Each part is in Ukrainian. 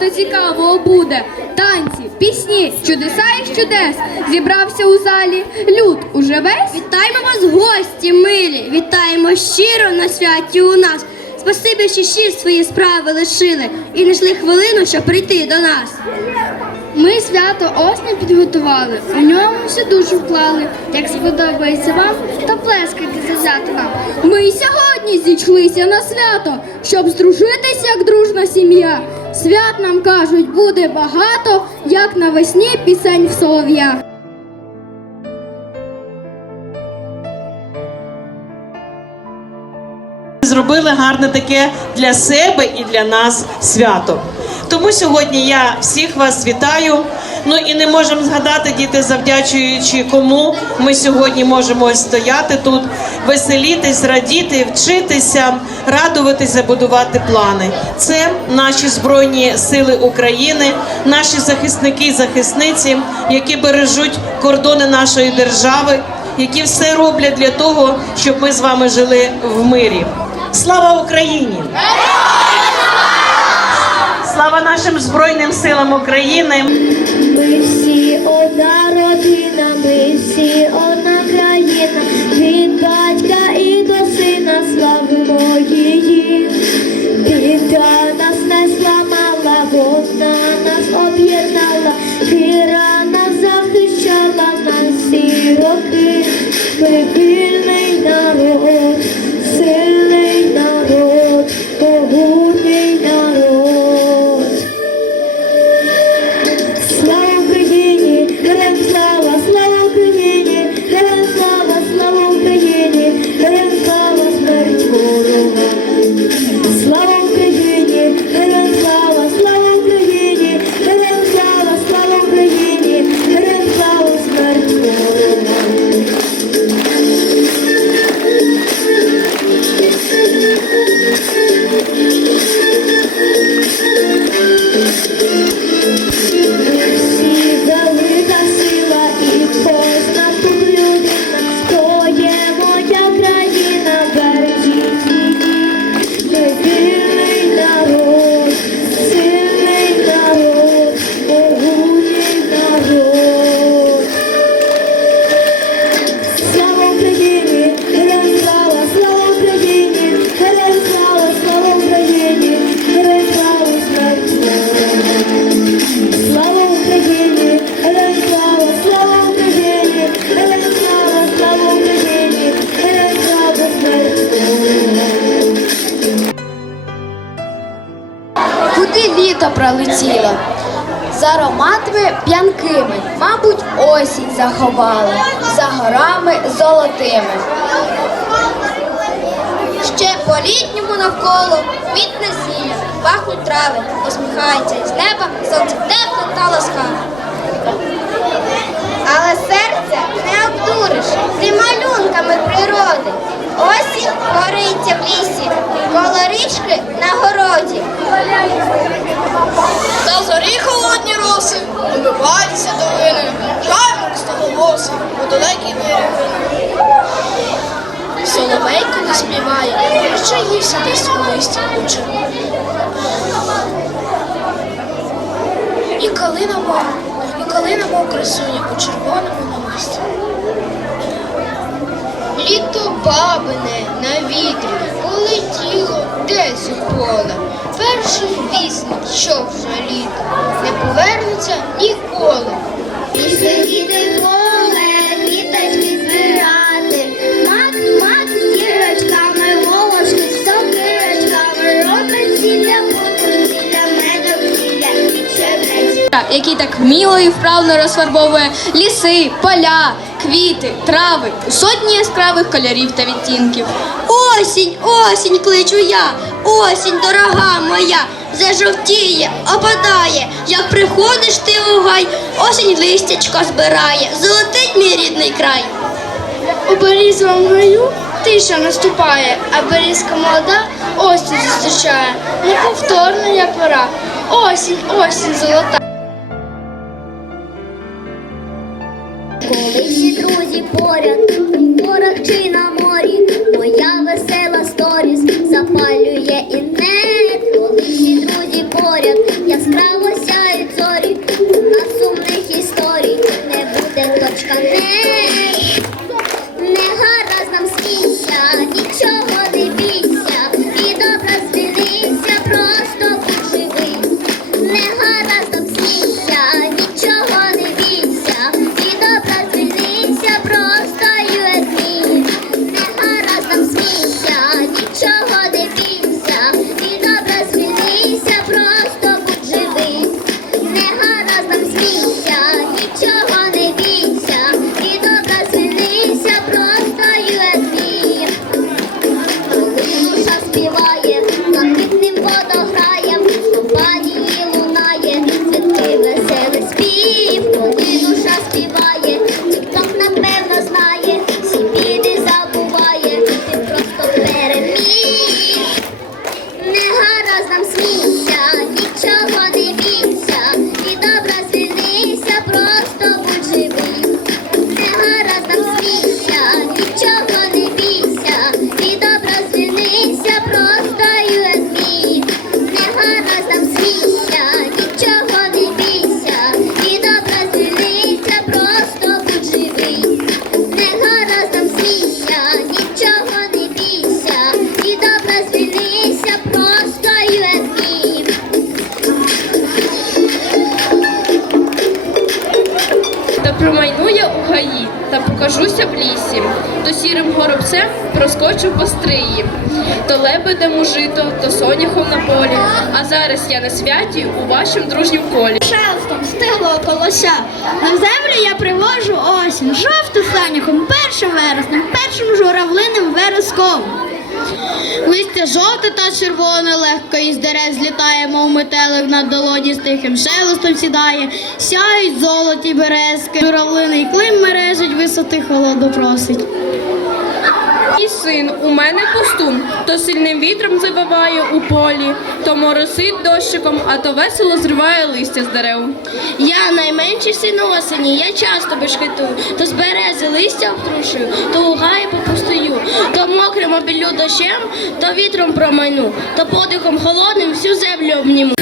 багато цікавого буде. Танці, пісні, чудеса і чудес. Зібрався у залі. Люд уже весь. Вітаємо вас, гості милі! Вітаємо щиро на святі у нас. Спасибі, що ще свої справи лишили і знайшли хвилину, щоб прийти до нас. Ми свято осня підготували, у ньому всю душу вклали. Як сподобається вам, то плескайте завзяти вам. Ми й сьогодні зійшлися на свято, щоб здружитись, як дружна сім'я. Свят нам кажуть, буде багато, як навесні пісень в солов'я. Зробили гарне таке для себе і для нас свято. Тому сьогодні я всіх вас вітаю. Ну і не можемо згадати, діти, завдячуючи кому ми сьогодні можемо стояти тут, веселітись, радіти, вчитися, радуватися, будувати плани. Це наші збройні сили України, наші захисники і захисниці, які бережуть кордони нашої держави, які все роблять для того, щоб ми з вами жили в мирі. Слава Україні! Слава нашим збройним силам України! Ми всі одна літо пролетіло? За ароматами п'янкими, мабуть, осінь заховала, за горами золотими. Ще по літньому навколо квітне сіля, пахнуть трави, посміхається із неба, сонце тепле та ласкаве. Але серця не обдуриш ти малюнками природи. Причаївся десь листі у. І калина мов, і калина мов красуня у червоному намисті. Літо бабине на вітрі полетіло десь у поле. Перший вісник, що вже літо, не повернеться ніколи. Пішли який так вміло і вправно розфарбовує ліси, поля, квіти, трави у сотні яскравих кольорів та відтінків. Осінь, осінь кличу я, осінь, дорога моя, зажовтіє, опадає, як приходиш ти у гай, осінь листячко збирає, золотить мій рідний край. У берізовому гаю тиша наступає, а берізка молода осінь зустрічає. Неповторна я пора. Осінь, осінь золота. всі друзі поряд, Та в лісі, то сірим горобцем проскочу по стриї, то лебедем у жито, то соняхом на полі. А зараз я на святі у вашім дружнім колі. Шелстом стигло колося. На землю я привожу осінь, жовту соняхом, першим вереснем, першим журавлиним вереском. Листя жовте та червоне легко із дерев злітає, мов метелик на долоні з тихим шелестом сідає, сяють золоті березки, журавлиний клим мережить, висоти холоду просить. І син у мене пустун, то сильним вітром завиває у полі, то моросить дощиком, а то весело зриває листя з дерев. Я найменший син осені, я часто бешкетую, то з берези листя обтрушую, то у гаї попустую, то мокрим обіллю дощем, то вітром промайну, то подихом холодним всю землю обніму.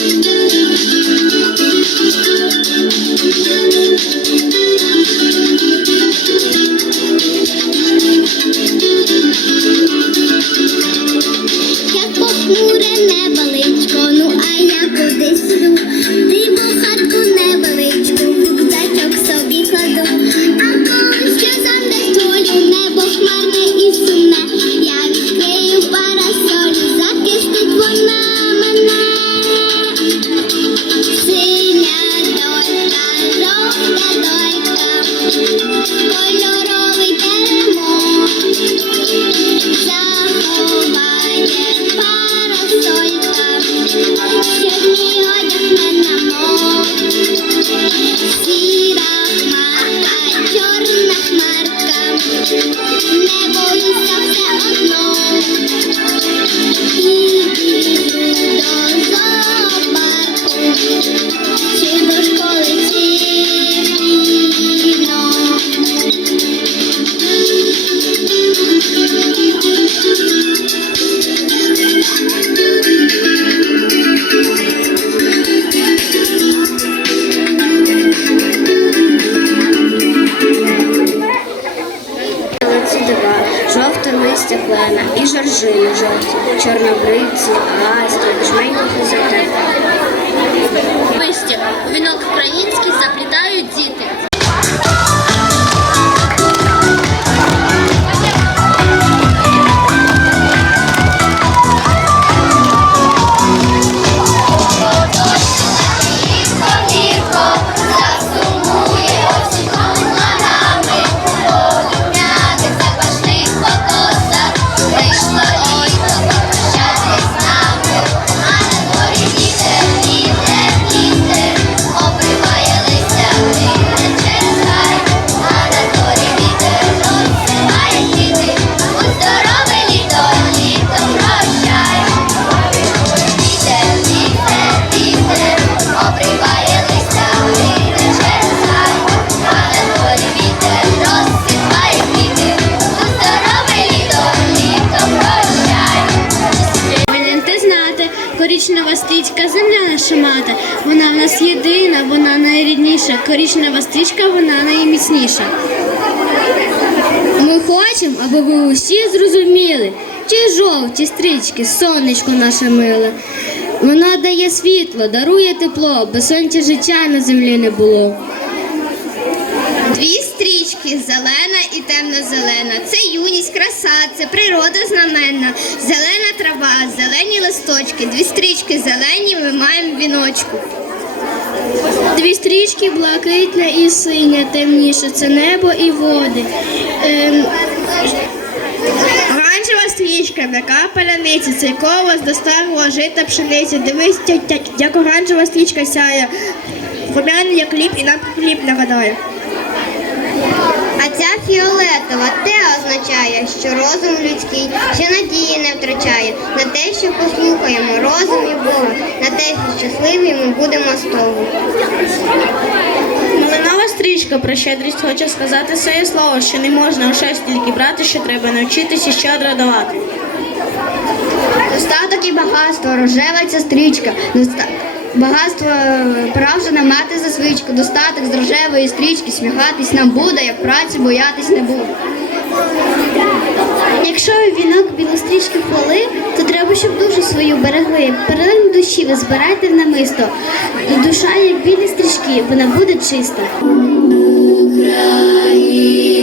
Як земля наша мати. Вона в нас єдина, вона найрідніша. Корічнева стрічка, вона найміцніша. Ми хочемо, аби ви усі зрозуміли, ті жовті стрічки, сонечко наше миле. Вона дає світло, дарує тепло, без сонця життя на землі не було. Дві стрічки стрічки зелена і темно-зелена. Це юність, краса, це природа знаменна. Зелена трава, зелені листочки, дві стрічки зелені ми маємо віночку. Дві стрічки блакитна і синя, темніше це небо і води. Ем, Оранжева стрічка, м'яка паляниця, цейкова з до жита пшениці. Дивись, як оранжева стрічка сяє. Пом'яне як хліб і нам хліб нагадає. Фіолетова те означає, що розум людський ще надії не втрачає на те, що послухаємо розум і Бога, на те, що щасливі ми будемо з того. Малинова стрічка про щедрість хоче сказати своє слово, що не можна у щось тільки брати, що треба навчитися щедро давати. Достаток і багатство, рожева ця стрічка. Доста- Багатство правжена мати за свічку, достаток з рожевої стрічки, сміхатись нам буде, як праці боятись не буде. Якщо вінок білострічки хвали, то треба, щоб душу свою берегли. Перлин душі ви збирайте в намисто. Душа, як білі стрічки, вона буде чиста. Україна.